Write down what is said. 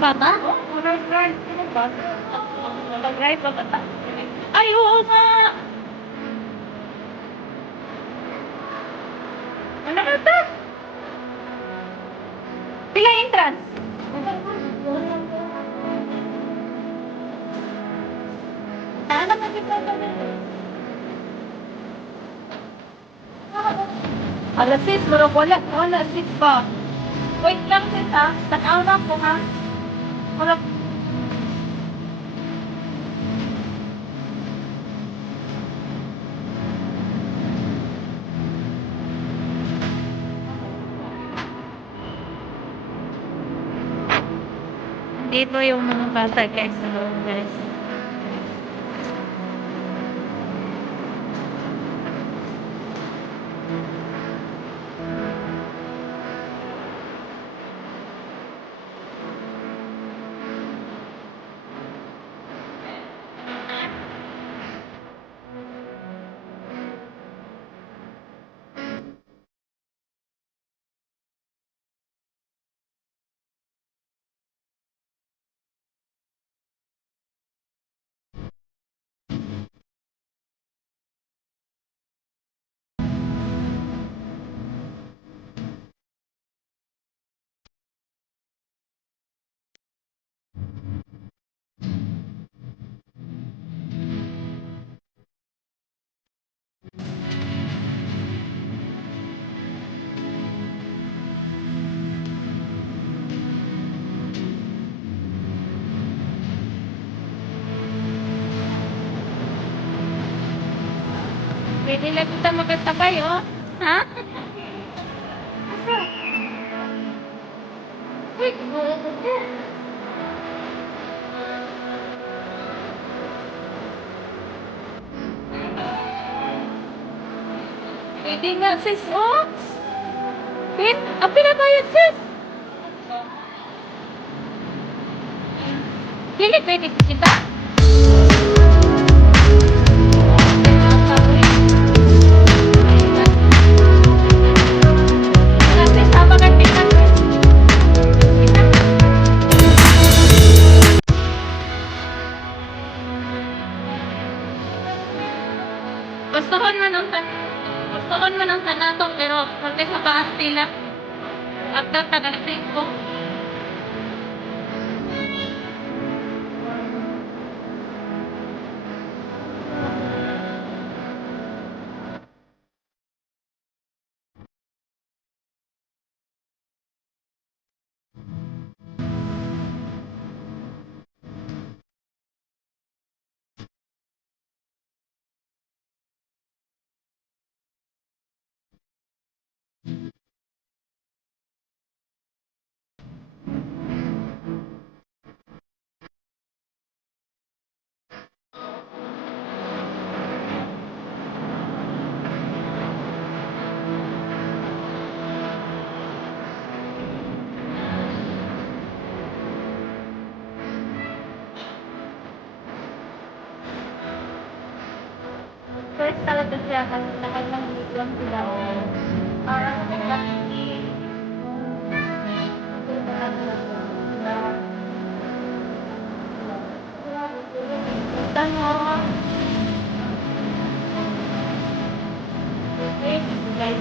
bata? Mag-drive. Sino ba? Mag-drive ba bata? Ay, oo nga! Ano ka ito? Pila entrance? Ano ba dito? Alas 6, marag wala. Wala, 6 pa. Wait lang, sis, ha? Tag-aw na po, ha? Wala. Dito yung mga bata, guys. Guys. Pwede lang kita magkasabay, oh. Ha? Wait, pwede nga, sis, oh. Wait, ang pinabayad, sis. Hindi, pwede kita. Gustuhon man ang tanato, pero pati sa taas sila. At tatagasin ko. First talaga siya kasi lahat ng biglang sila o parang biglang tanong. Wait, guys.